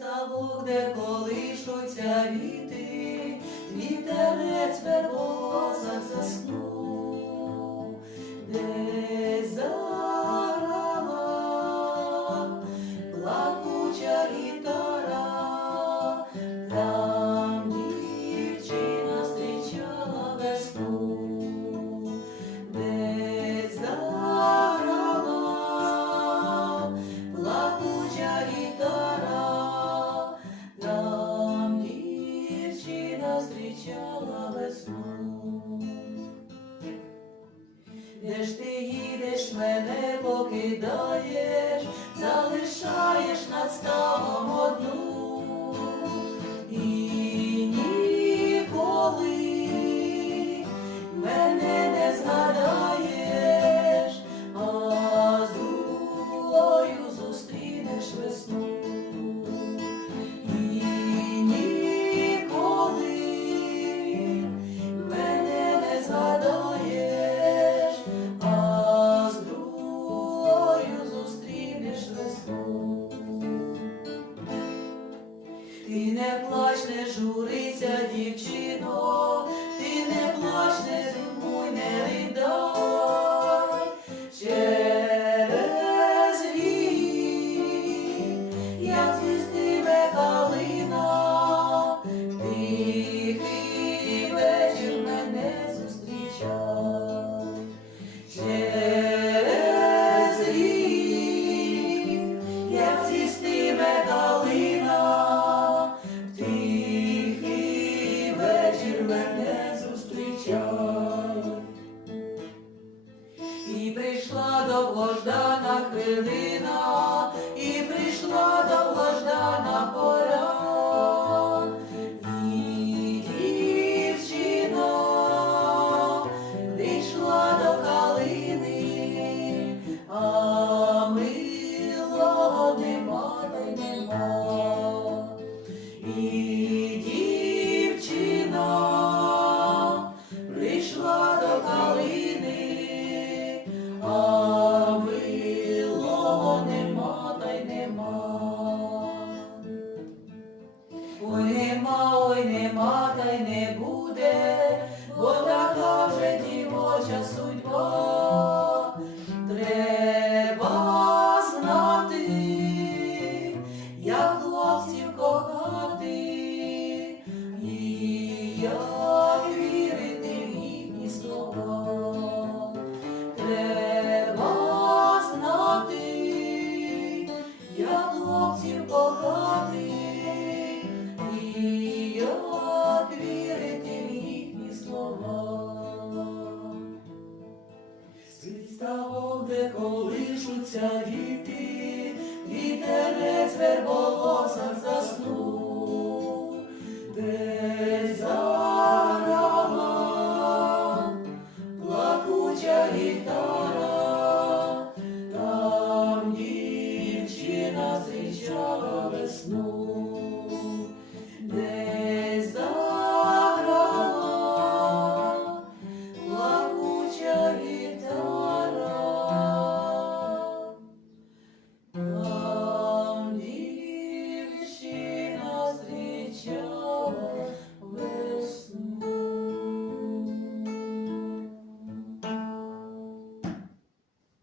ставок, де колишуться віти, вітерець вербоза заснув. знов. Де ж ти їдеш, мене покидаєш, залишаєш над ставом одну. журися, дівчино, ти не плач, не зимуй, не ридо. Angelina. ставом, де колишуться віти, вітерець верболосах заснув.